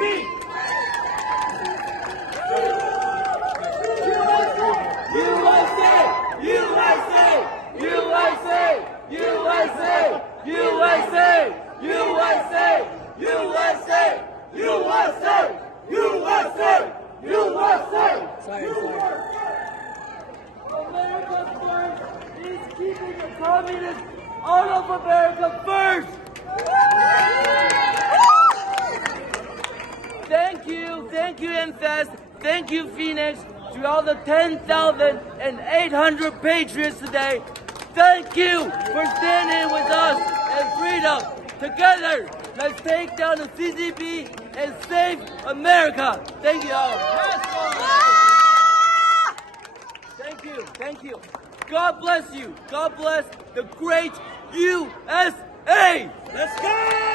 CCP! America first is keeping the communists out of America first! Thank you, Infest. Thank you, Phoenix. To all the 10,800 patriots today, thank you for standing with us and freedom. Together, let's take down the CCP and save America. Thank you all. Thank you. God bless you. God bless the great USA. Let's go!